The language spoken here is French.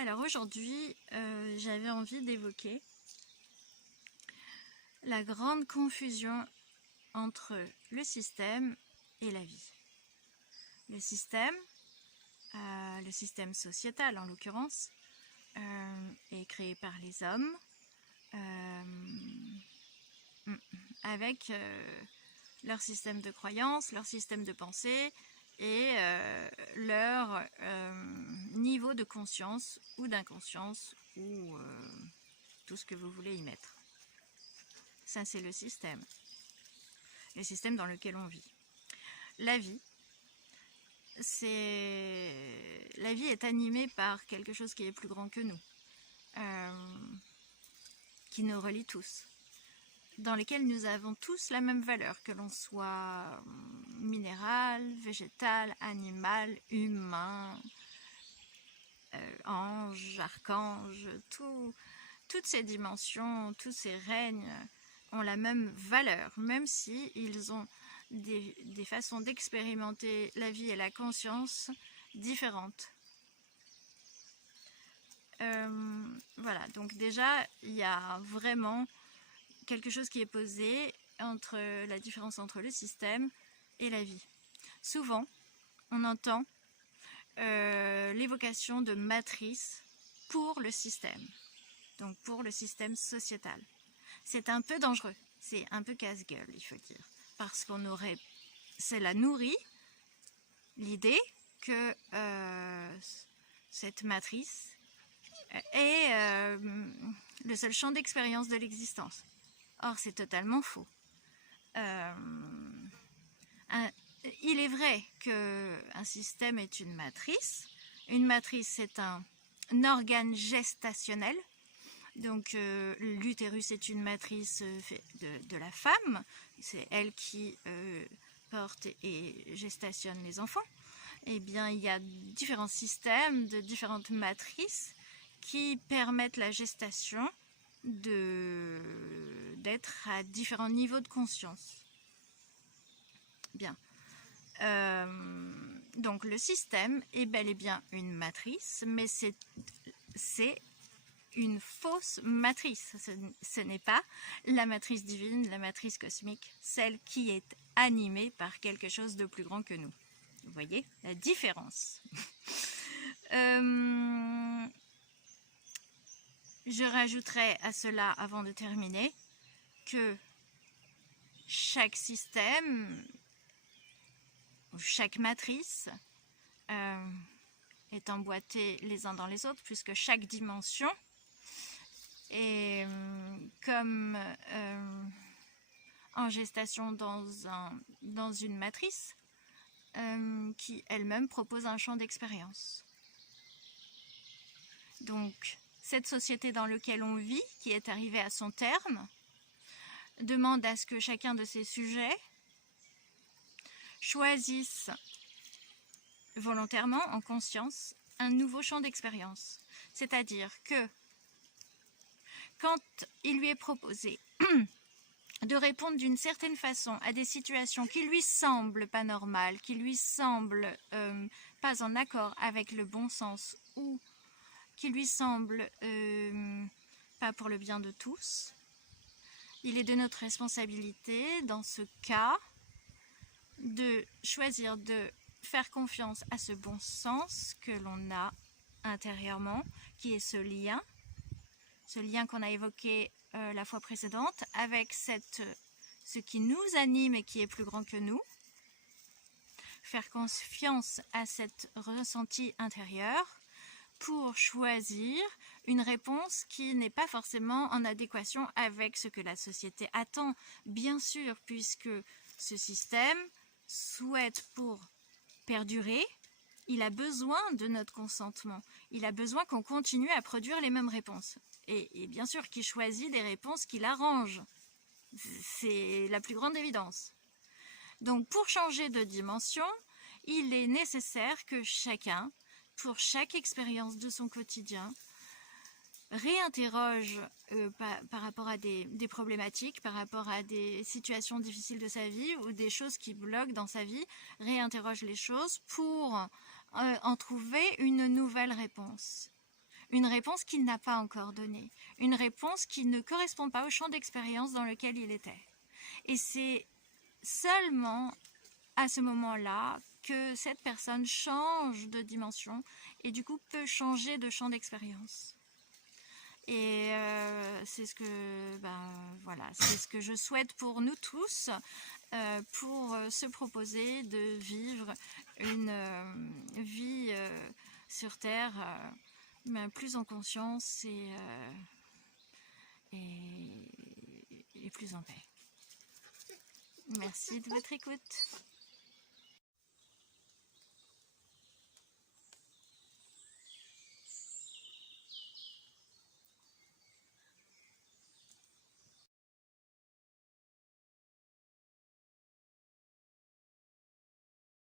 Alors aujourd'hui, j'avais envie d'évoquer la grande confusion entre le système et la vie. Le système sociétal en l'occurrence, est créé par les hommes avec leur système de croyance, leur système de pensée et leur niveau de conscience ou d'inconscience ou tout ce que vous voulez y mettre. Ça, c'est le système dans lequel on vit. La vie est animée par quelque chose qui est plus grand que nous, qui nous relie tous, dans lesquels nous avons tous la même valeur, que l'on soit minéral, végétal, animal, humain, ange, archange, toutes ces dimensions, tous ces règnes ont la même valeur, même si ils ont des façons d'expérimenter la vie et la conscience différentes. Voilà, donc déjà, il y a vraiment quelque chose qui est posé entre la différence entre le système et la vie. Souvent, on entend l'évocation de matrice pour le système, donc pour le système sociétal. C'est un peu dangereux, c'est un peu casse-gueule, il faut dire, parce cela nourrit l'idée que cette matrice est le seul champ d'expérience de l'existence. Or, c'est totalement faux. Il est vrai qu'un système est une matrice. Une matrice, c'est un organe gestationnel. Donc, l'utérus est une matrice de la femme. C'est elle qui porte et gestationne les enfants. Eh bien, il y a différents systèmes de différentes matrices qui permettent la gestation d'être à différents niveaux de conscience. Bien. Donc le système est bel et bien une matrice, mais c'est une fausse matrice. Ce n'est pas la matrice divine, la matrice cosmique, celle qui est animée par quelque chose de plus grand que nous. Vous voyez la différence. Je rajouterai à cela, avant de terminer, que chaque système, ou chaque matrice, est emboîtée les uns dans les autres, puisque chaque dimension est comme en gestation dans une matrice qui elle-même propose un champ d'expérience. Donc, cette société dans laquelle on vit, qui est arrivée à son terme, demande à ce que chacun de ses sujets choisisse volontairement, en conscience, un nouveau champ d'expérience. C'est-à-dire que quand il lui est proposé de répondre d'une certaine façon à des situations qui lui semblent pas normales, qui lui semblent pas en accord avec le bon sens ou qui lui semblent pas pour le bien de tous, il est de notre responsabilité, dans ce cas, de choisir de faire confiance à ce bon sens que l'on a intérieurement, qui est ce lien qu'on a évoqué la fois précédente, avec ce qui nous anime et qui est plus grand que nous. Faire confiance à cet ressenti intérieur pour choisir une réponse qui n'est pas forcément en adéquation avec ce que la société attend, bien sûr, puisque ce système souhaite pour perdurer, il a besoin de notre consentement, il a besoin qu'on continue à produire les mêmes réponses. Et bien sûr qu'il choisit des réponses qui l'arrangent, c'est la plus grande évidence. Donc pour changer de dimension, il est nécessaire que chacun, pour chaque expérience de son quotidien, réinterroge par rapport à des problématiques, par rapport à des situations difficiles de sa vie ou des choses qui bloquent dans sa vie, réinterroge les choses pour en trouver une nouvelle réponse. une réponse qu'il n'a pas encore donnée, une réponse qui ne correspond pas au champ d'expérience dans lequel il était. Et c'est seulement à ce moment-là que cette personne change de dimension et du coup peut changer de champ d'expérience. Et c'est ce que, voilà, c'est ce que je souhaite pour nous tous, pour se proposer de vivre une vie sur Terre plus en conscience et plus en paix. Merci de votre écoute.